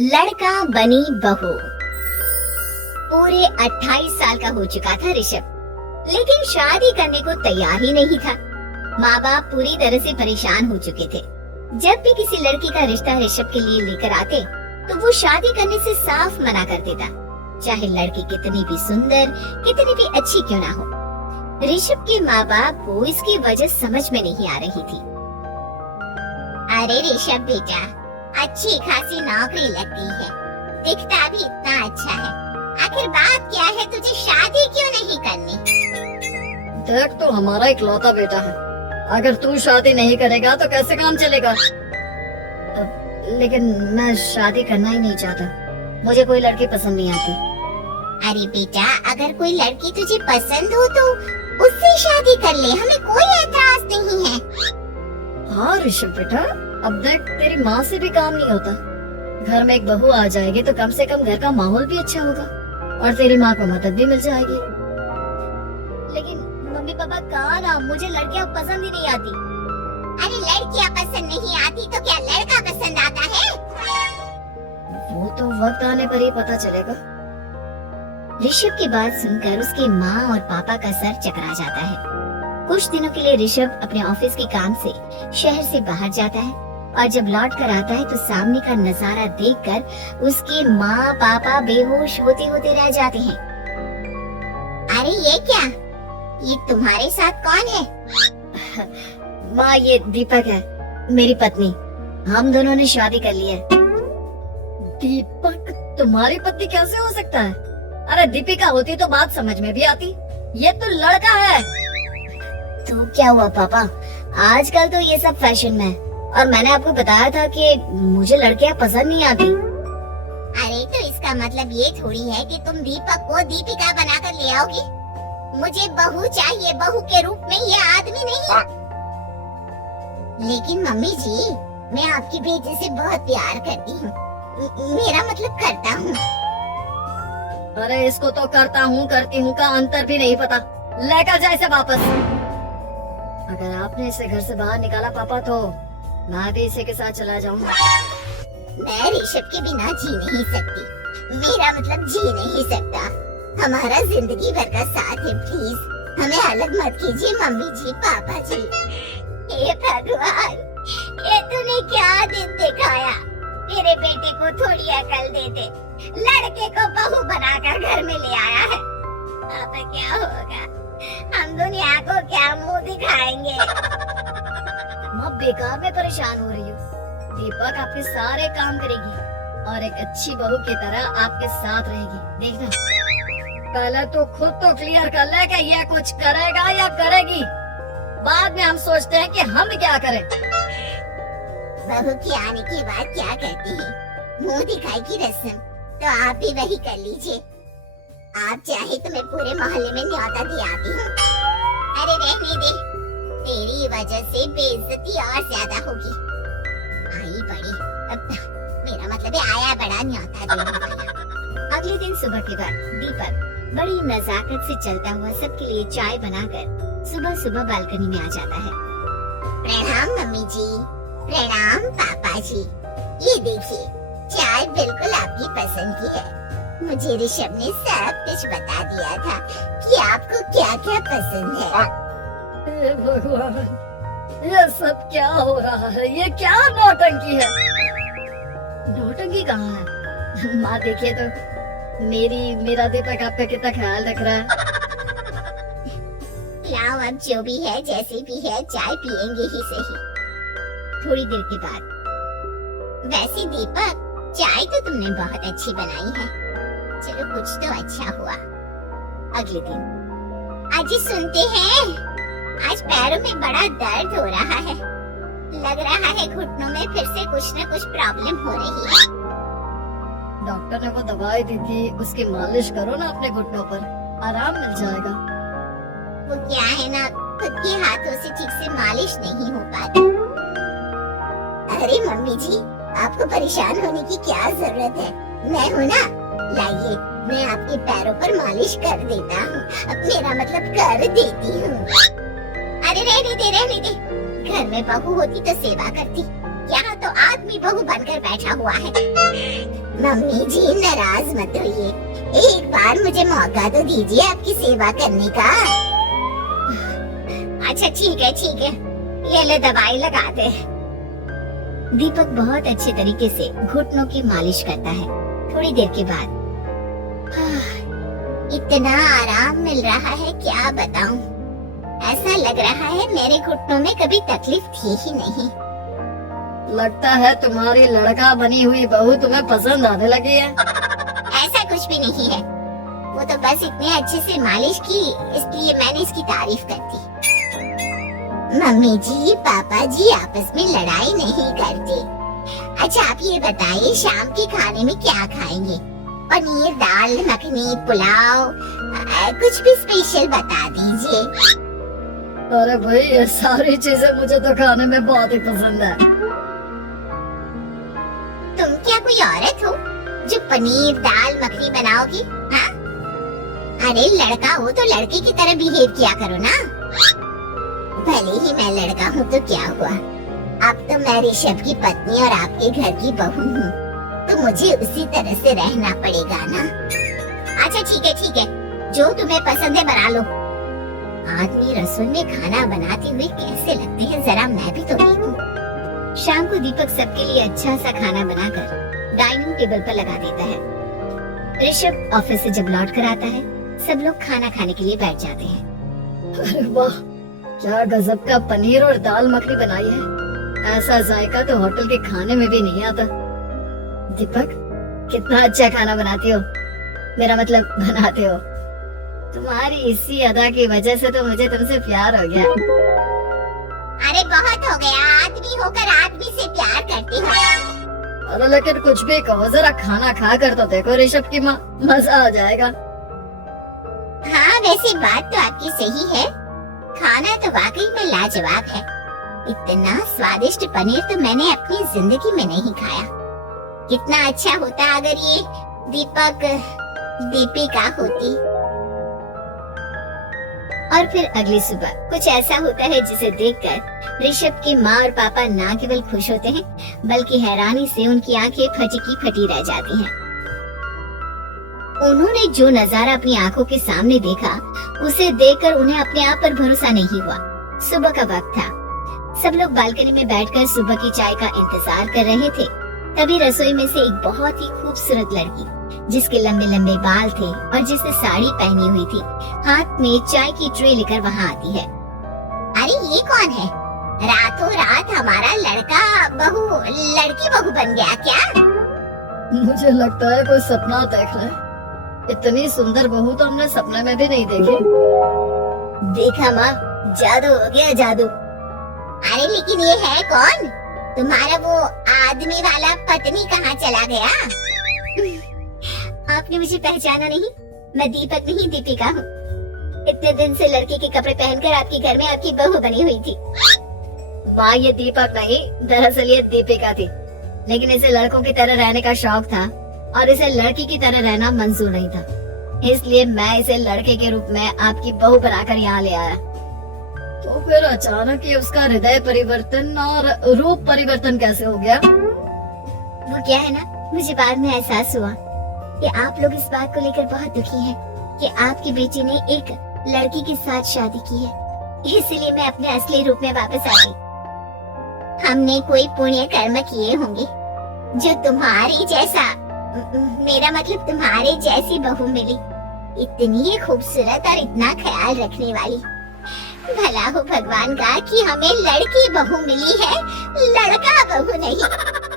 लड़का बनी बहू। पूरे 28 साल का हो चुका था ऋषभ, लेकिन शादी करने को तैयार ही नहीं था। माँ बाप पूरी तरह से परेशान हो चुके थे। जब भी किसी लड़की का रिश्ता ऋषभ के लिए लेकर आते तो वो शादी करने से साफ मना कर देता, चाहे लड़की कितनी भी सुंदर, कितनी भी अच्छी क्यों ना हो। ऋषभ के माँ बाप को इसकी वजह समझ में नहीं आ रही थी। अरे ऋषभ बेटा, अच्छी खासी नौकरी लगती है, दिखता भी इतना अच्छा है, आखिर बात क्या है, तुझे शादी क्यों नहीं करनी? देख, तो हमारा इकलौता बेटा है, अगर तू शादी नहीं करेगा तो कैसे काम चलेगा? लेकिन मैं शादी करना ही नहीं चाहता, मुझे कोई लड़की पसंद नहीं आती। अरे बेटा, अगर कोई लड़की तुझे पसंद हो तो उससे शादी कर ले, हमें कोई एतराज नहीं है। हाँ ऋषभ बेटा, अब देख, तेरी माँ से भी काम नहीं होता। घर में एक बहू आ जाएगी तो कम से कम घर का माहौल भी अच्छा होगा और तेरी माँ को मदद भी मिल जाएगी। लेकिन मम्मी पापा कहाँ ना, मुझे लड़कियाँ पसंद ही नहीं आती। अरे लड़कियाँ पसंद नहीं आती तो क्या लड़का पसंद आता है? वो तो वक्त आने पर ही पता चलेगा। ऋषभ की बात सुनकर उसकी माँ और पापा का सर चकरा जाता है। कुछ दिनों के लिए ऋषभ अपने ऑफिस के काम से शहर से बाहर जाता है और जब लौट कर आता है तो सामने का नजारा देखकर उसके माँ पापा बेहोश होते होते रह जाते हैं। अरे ये क्या, ये तुम्हारे साथ कौन है? माँ, ये दीपक है, मेरी पत्नी। हम दोनों ने शादी कर ली है। दीपक तुम्हारी पत्नी कैसे हो सकता है? अरे दीपिका होती तो बात समझ में भी आती, ये तो लड़का है। तो क्या हुआ पापा, आजकल तो ये सब फैशन में है और मैंने आपको बताया था कि मुझे लड़कियां पसंद नहीं आती। अरे तो इसका मतलब ये थोड़ी है कि तुम दीपक को दीपिका बनाकर ले आओगी। मुझे बहू चाहिए, बहू के रूप में, ये आदमी नहीं। लेकिन मम्मी जी, मैं आपकी बेटी से बहुत प्यार करती हूँ, मेरा मतलब करता हूँ। अरे इसको तो करता हूँ करती हूँ का अंतर भी नहीं पता, लेकर जाए इसे वापस। अगर आपने इसे घर से बाहर निकाला पापा तो मैं भी इसी के साथ चला जाऊंगा। मैं ऋषभ के बिना जी नहीं सकती, मेरा मतलब जी नहीं सकता। हमारा जिंदगी भर का साथ है, प्लीज हमें अलग मत कीजिए मम्मी जी, पापा जी। हे भगवान, ये तूने क्या दिन दिखाया? मेरे बेटे को थोड़ी अकल दे दे, लड़के को बहू बनाकर घर में ले आया है। अब क्या होगा, हम दुनिया को क्या मुंह दिखाएंगे? माँ बेकार में परेशान हो रही हो, दीपक आपके सारे काम करेगी और एक अच्छी बहू की तरह आपके साथ रहेगी, देखना। पहले तो खुद तो क्लियर कर ले कि ये कुछ करेगा या करेगी, बाद में हम सोचते हैं कि हम क्या करें। बहू के आने के बाद क्या करती है, मुंह दिखाई की रस्म तो आप भी वही कर लीजिए। आप चाहे तो मैं पूरे मोहल्ले में न्योता दे आती हूँ। अरे रहने दे, तेरी वजह से बेइज्जती और ज्यादा होगी। आई बड़ी, अब मेरा मतलब है आया बड़ा न्योता देने वाला। अगले दिन सुबह के बाद दीपक बड़ी नजाकत से चलता हुआ सबके लिए चाय बनाकर सुबह सुबह बालकनी में आ जाता है। प्रणाम मम्मी जी, प्रणाम पापा जी। ये देखिए, चाय बिल्कुल आपकी पसंद की है। मुझे ऋषभ ने सब कुछ बता दिया था कि आपको क्या क्या पसंद है। हे भगवान, ये सब क्या हो रहा है? ये क्या नौटंकी है? नौटंकी कहाँ है? माँ देखिए तो, मेरा दीपक आपका कितना ख्याल रख रहा है। लाओ, अब जो भी है, जैसे भी है, चाय पियेंगे ही सही। थोड़ी देर के बाद, वैसे दीपक, चाय तो तुमने बहुत अच्छी बनाई है, चलो कुछ तो अच्छा हुआ। अगले दिन, आज सुनते हैं, आज पैरों में बड़ा दर्द हो रहा है, लग रहा है घुटनों में फिर से कुछ न कुछ प्रॉब्लम हो रही है। डॉक्टर ने वो दवाई दी थी, उसकी मालिश करो ना अपने घुटनों पर, आराम मिल जाएगा। वो क्या है ना, खुद के हाथों से ठीक से मालिश नहीं हो पाती। अरे मम्मी जी, आपको परेशान होने की क्या जरूरत है, मैं हूँ ना, लाइए मैं आपके पैरों पर मालिश कर देता हूँ, मेरा मतलब कर देती हूँ। अरे रहने दे, घर में बहू होती तो सेवा करती, यहाँ तो आदमी बहू बनकर बैठा हुआ है। मम्मी जी नाराज मत होइए, एक बार मुझे मौका तो दीजिए आपकी सेवा करने का। अच्छा ठीक है, ये ले दवाई लगा दे। दीपक बहुत अच्छे तरीके से घुटनों की मालिश करता है। थोड़ी देर के बाद इतना आराम मिल रहा है क्या बताऊं। ऐसा लग रहा है मेरे घुटनों में कभी तकलीफ थी ही नहीं। लगता है तुम्हारी लड़का बनी हुई बहू तुम्हें पसंद आने लगी है। ऐसा कुछ भी नहीं है, वो तो बस इतने अच्छे से मालिश की इसलिए मैंने इसकी तारीफ कर दी। मम्मी जी पापा जी आपस में लड़ाई नहीं करते। अच्छा आप ये बताइए शाम के खाने में क्या खाएंगे? पनीर, दाल मखनी, पुलाव, कुछ भी स्पेशल बता दीजिए। अरे भाई ये सारी चीजें मुझे तो खाने में बहुत ही पसंद है। तुम क्या कोई औरत हो जो पनीर दाल मखनी बनाओगी? हाँ? अरे लड़का हो तो लड़के की तरह बिहेव किया करो ना। भले ही मैं लड़का हूँ तो क्या हुआ, अब तो मैं ऋषभ की पत्नी और आपके घर की बहू हूँ, तो मुझे उसी तरह से रहना पड़ेगा ना। अच्छा ठीक है, जो तुम्हें पसंद है बना लो। आदमी रसोई में खाना बनाते हुए कैसे लगते हैं जरा मैं भी तो देखूं। शाम को दीपक सबके लिए अच्छा सा खाना बनाकर डाइनिंग टेबल पर लगा देता है। ऋषभ ऑफिस से जब लौट कर आता है सब लोग खाना खाने के लिए बैठ जाते हैं। अरे वाह क्या गजब का पनीर और दाल मखनी बनाई है। ऐसा जायका तो होटल के खाने में भी नहीं आता। दीपक कितना अच्छा खाना बनाती हो, मेरा मतलब बनाते हो। तुम्हारी इसी अदा की वजह से तो मुझे तुमसे प्यार हो गया। अरे बहुत हो गया, आदमी होकर आदमी से प्यार करती हो। अरे लेकिन कुछ भी कहो, जरा खाना खा कर तो देखो ऋषभ की माँ, मजा आ जाएगा। हाँ वैसे बात तो आपकी सही है, खाना तो वाकई में लाजवाब है। इतना स्वादिष्ट पनीर तो मैंने अपनी जिंदगी में नहीं खाया। कितना अच्छा होता अगर ये दीपक दीपिका होती। और फिर अगली सुबह कुछ ऐसा होता है जिसे देखकर ऋषभ की माँ और पापा न केवल खुश होते हैं बल्कि हैरानी से उनकी आंखें फटी की फटी रह जाती हैं। उन्होंने जो नजारा अपनी आंखों के सामने देखा उसे देखकर उन्हें अपने आप पर भरोसा नहीं हुआ। सुबह का वक्त था, सब लोग बालकनी में बैठकर सुबह की चाय का इंतजार कर रहे थे। तभी रसोई में से एक बहुत ही खूबसूरत लड़की जिसके लंबे लंबे बाल थे और जिसने साड़ी पहनी हुई थी हाथ में चाय की ट्रे लेकर वहाँ आती है। अरे ये कौन है? रातों रात हमारा लड़का लड़की बहू बन गया क्या? मुझे लगता है कोई सपना देख रहा है। इतनी सुंदर बहू तो हमने सपने में भी नहीं देखी। देखा माँ, जादू हो गया जादू। अरे लेकिन ये है कौन? तुम्हारा वो आदमी वाला पत्नी कहाँ चला गया? आपने मुझे पहचाना नहीं? मैं दीपक नहीं दीपिका हूँ। इतने दिन से लड़के के कपड़े पहनकर आपके घर में आपकी बहू बनी हुई थी। माँ ये दीपक नहीं, दरअसल ये दीपिका थी, लेकिन इसे लड़कों की तरह रहने का शौक था और इसे लड़की की तरह रहना मंजूर नहीं था, इसलिए मैं इसे लड़के के रूप में आपकी बहू बनाकर यहाँ ले आया। तो फिर अचानक ही उसका हृदय परिवर्तन और रूप परिवर्तन कैसे हो गया? वो क्या है ना, मुझे बाद में एहसास हुआ कि आप लोग इस बात को लेकर बहुत दुखी हैं कि आपकी बेटी ने एक लड़की के साथ शादी की है, इसलिए मैं अपने असली रूप में वापस आ गई। हमने कोई पुण्य कर्म किए होंगे जो तुम्हारी जैसा, मेरा मतलब तुम्हारे जैसी बहू मिली, इतनी खूबसूरत और इतना ख्याल रखने वाली। भला हो भगवान का कि हमें लड़की बहू मिली है, लड़का बहू नहीं।